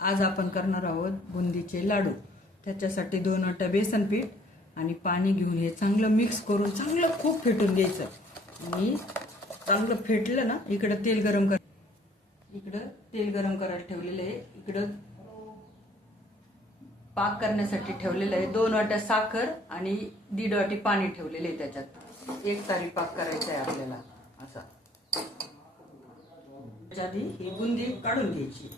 आज आपण करणार आहोत बुंदीचे लाडू। त्याच्यासाठी 2 वाट्या बेसन पीठ आणि पाणी घेऊन हे चांगलं मिक्स करून चांगलं खूप फेटून घ्यायचं। आणि चांगलं फेटलं ना, इकडे तेल गरम करायला ठेवलेलं आहे। इकडे पाक करण्यासाठी ठेवलेलं आहे। 2 वाट्या साखर आणि 1.5 वाटी पाणी ठेवलेले आहे। त्याच्यात एक तारी पाक करायचा आहे आपल्याला असा। त्याच्या आधी ही बुंदी काढून घ्यायची।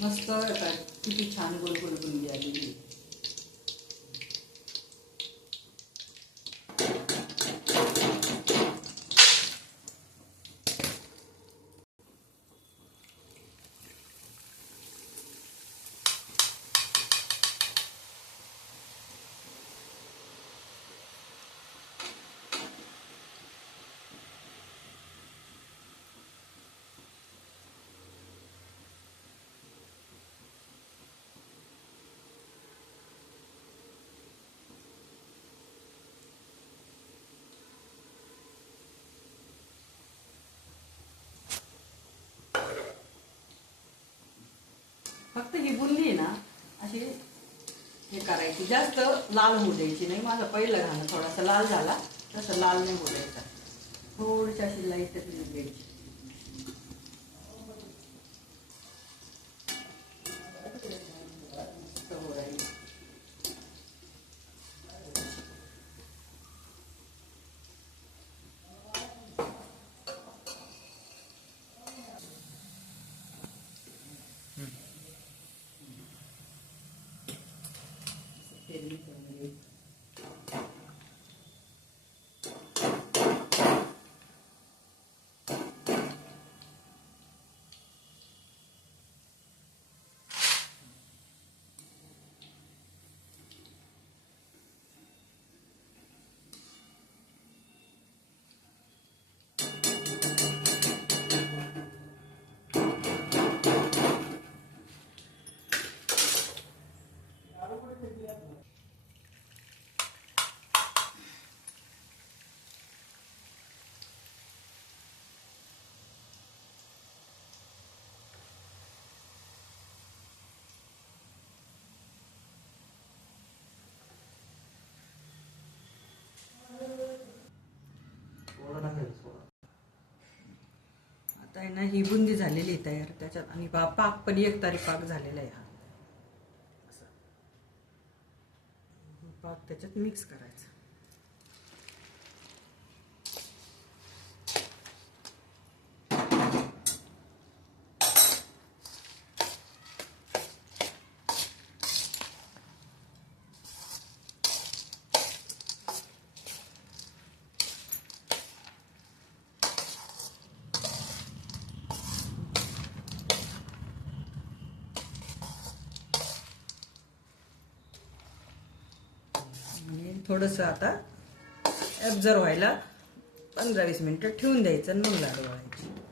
मस्त किती छान गोल गोल बुंदी आलेली। फक्त ही बुंदी आहे ना, अशी हे करायची, जास्त लाल होऊ द्यायची नाही। माझा पहिला घाणं थोडासा लाल झाला, तसं लाल नाही होऊ द्यायचा। थोडीशी अशी लाईट द्यायची। आता आहे ना, ही बुंदी झालेली आहे तयार। त्याच्यात आणि पाक पण 1 तारी पाक झालेला आहे। हा पाक त्याच्यात मिक्स करायचा। थोडंसं आता ॲब्झर्व व्हायला 15-20 मिनिटं ठेवून द्यायचं, मग लाडू वळायचे।